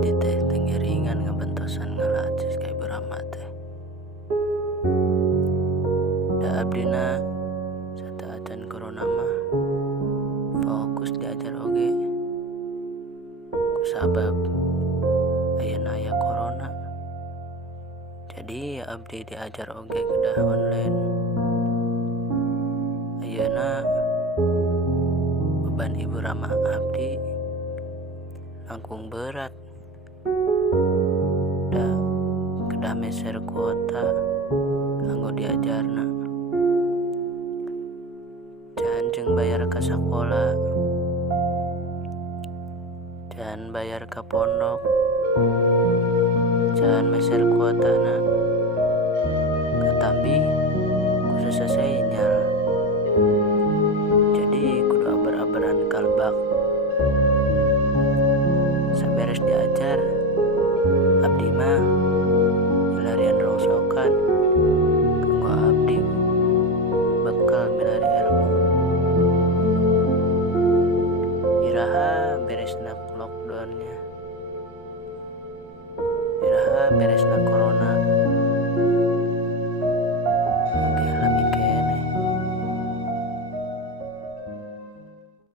abdi teh tengiringan ngabentosan ngalacis kai Burama teh. Da abdina sataacan corona mah fokus diajar oge kusabab ayeuna aya corona. Jadi abdi diajar oge kedah online. Ayeuna beban ibu ramah abdi langkung berat, da kedah meser kuota kanggo diajarna, janjeng bayar ka sakola, jangan bayar ka pondok, jangan meser kuotana, katambi kudu seseinyal. Jadi kudu aber-aberan kalbak. Saberes diajar abdi mah milarian rongsokan kanggo abdi bekal milari ilmu. Iraha beresna lockdownnya, iraha beresna corona.